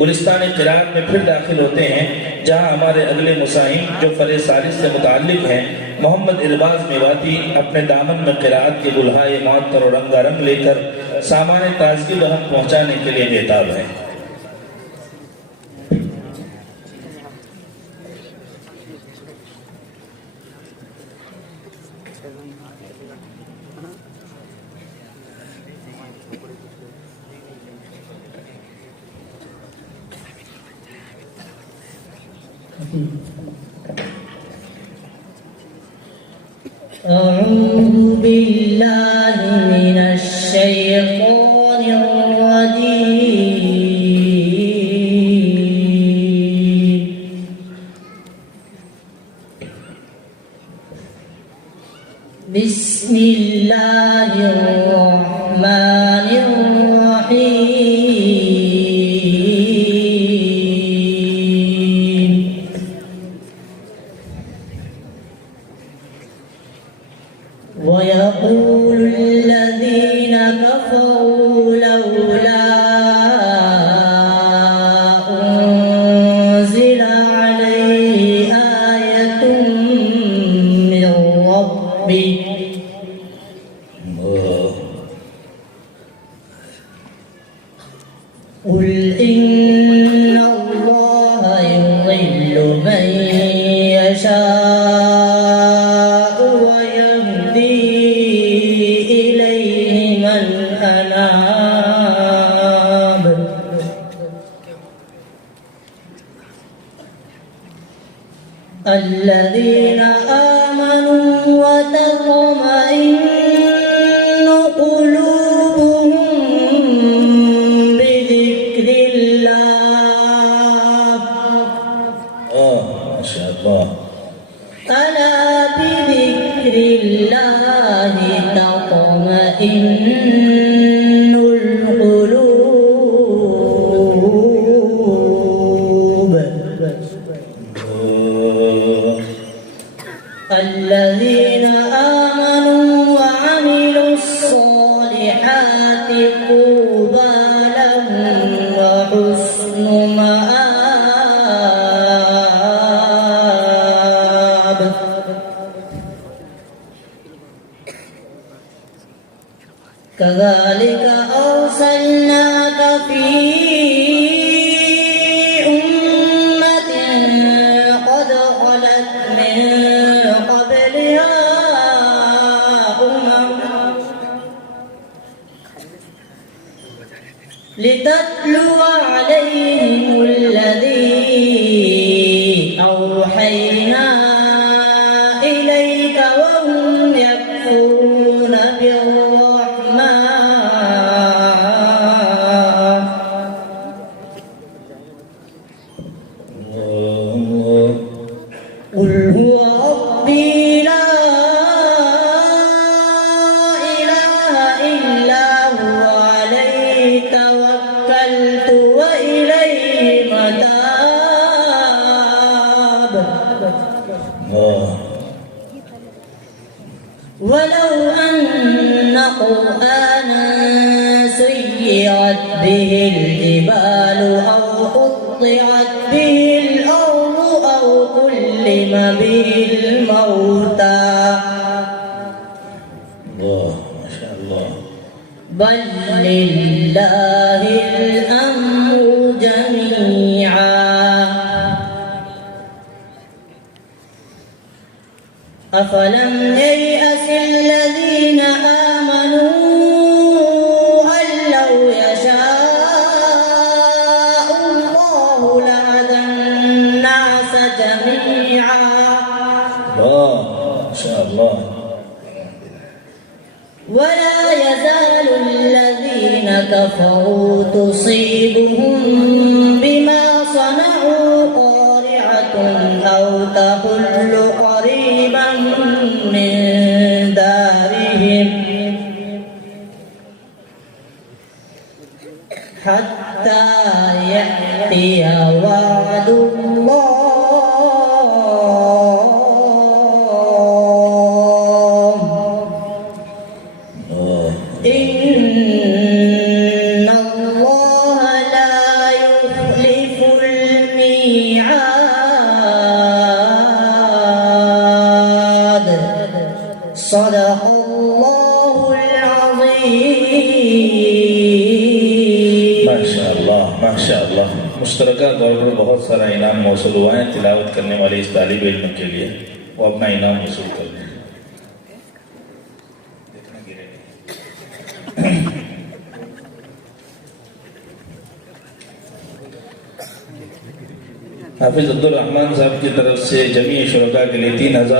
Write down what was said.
गुलिस्तान क़िराअत में फिर दाखिल होते हैं, जहाँ हमारे अगले मुसाहिम जो फ़रे सालिस से मुताल्लिक़ हैं, मोहम्मद इरबाज़ मेवाती अपने दामन में क़िराअत के गुलहाए मुअत्तर और रंगारंग लेकर सामान ताज़गी बहम पहुँचाने के लिए बेताब हैं। أعوذ بالله من الشيطان الرجيم بسم الله الرحمن الرحيم ويقول الذين كفروا لولا أنزل عليه آية من ربه قل إن الله يضل من يشاء ويهدي إليه من أناب الذين آمنوا وتطمئن قلوبهم بذكر الله ما شاء الله ألا بذكر الله تطمئن القلوب الذين آمنوا وعملوا الصالحات طوبى لهم وحسن مآب كذلك أرسلناك في أمة قد خلت من قبلها لتتلو عليهم الذي أوحينا إليك وهم يكفرون بالرحمن قل هو ربي لا إله إلا هو عليه توكلت وإليه متاب ولو أن قرآنا سيرت به الجبال أو قطعت به الأرض أو كلم به الموتى الله ما شاء الله بل لله الأمر جميعا أفلم ييأس الذين آمنوا أن لو يشاء الله لهدى الناس جميعا ما شاء الله ولا يزال الذين كفروا تصيبهم بما صنعوا قارعة أو تحل قريبا من دارهم حتى يأتي وعد الله إن الله لا يخلف सदक़ल्लाहुल अज़ीम। माशाअल्लाह माशाअल्लाह। मुश्तरका तौर पर बहुत सारा इनाम मौसूल हुआ है तिलावत करने वाले इस तालिब इल्म के लिए, वो अपना इनाम वसूल कर लें। हाफिज अब्दुल रहमान साहब की तरफ से जमी शुरका के लिए 3000